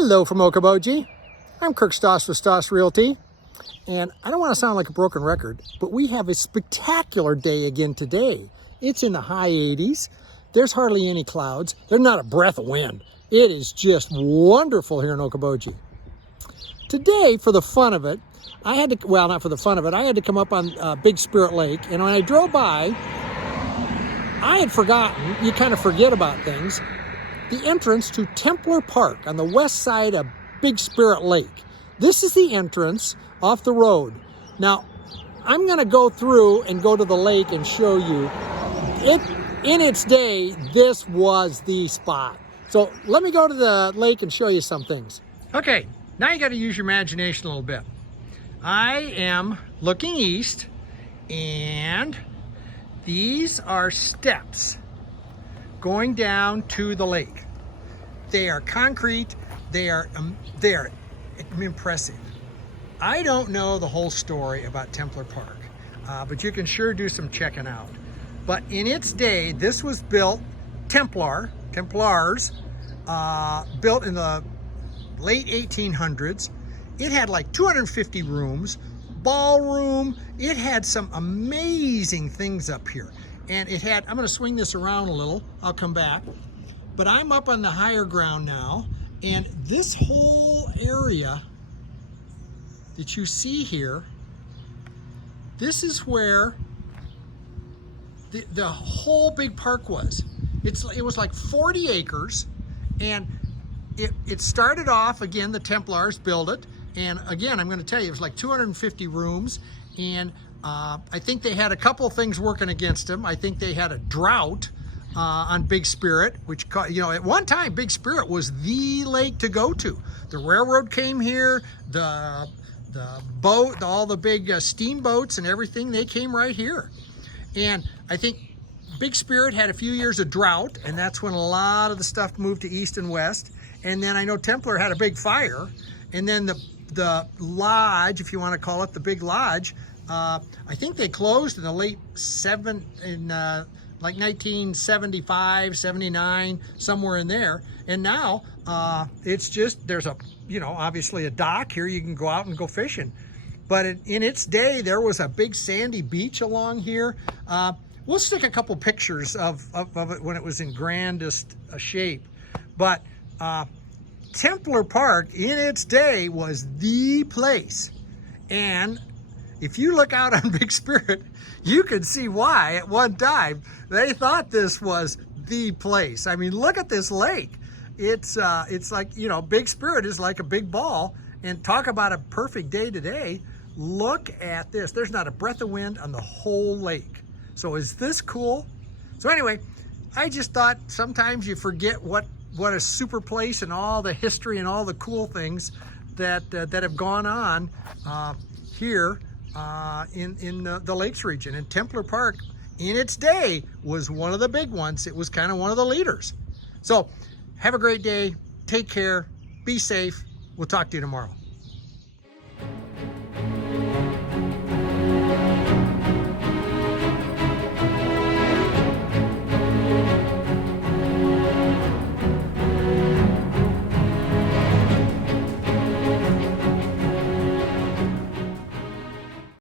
Hello from Okoboji. I'm Kirk Stoss with Stoss Realty, and I don't want to sound like a broken record, but we have a spectacular day again today. It's in the high 80s. There's hardly any clouds. There's not a breath of wind. It is just wonderful here in Okoboji. Today, for the fun of it, I had to, well, not for the fun of it, I had to come up on Big Spirit Lake, and when I drove by, I had forgotten, you kind of forget about things, the entrance to Templar Park on the west side of Big Spirit Lake. This is the entrance off the road. Now, I'm going to go through and go to the lake and show you. In its day, this was the spot. So let me go to the lake and show you some things. Okay, now you got to use your imagination a little bit. I am looking east, and these are steps going down to the lake. They are concrete. They are impressive. I don't know the whole story about Templar Park, but you can sure do some checking out. But in its day, this was built, Templars, built in the late 1800s. It had like 250 rooms, ballroom. It had some amazing things up here. And it had, I'm gonna swing this around a little, I'll come back. But I'm up on the higher ground now, and this whole area that you see here, this is where the whole big park was. It was like 40 acres, and it started off, again, the Templars built it, and again, I'm gonna tell you, it was like 250 rooms, and I think they had a couple of things working against them. I think they had a drought on Big Spirit, which, you know, at one time, Big Spirit was the lake to go to. The railroad came here, the boat, all the big steamboats and everything, they came right here. And I think Big Spirit had a few years of drought, and that's when a lot of the stuff moved to east and west. And then I know Templar had a big fire, and then the lodge, if you want to call it, the big lodge, I think they closed in the late like 1975, 79, somewhere in there. And now it's just, there's a, you know, obviously a dock here. You can go out and go fishing. But in its day, there was a big sandy beach along here. We'll stick a couple pictures of it when it was in grandest shape. But Templar Park in its day was the place. And if you look out on Big Spirit, you can see why at one time they thought this was the place. I mean, look at this lake. It's like, you know, Big Spirit is like a big ball. And talk about a perfect day today. Look at this. There's not a breath of wind on the whole lake. So is this cool? So anyway, I just thought sometimes you forget what a super place and all the history and all the cool things that have gone on here in the Lakes region. And Templar Park, in its day, was one of the big ones. It was kind of one of the leaders. So have a great day. Take care. Be safe. We'll talk to you tomorrow.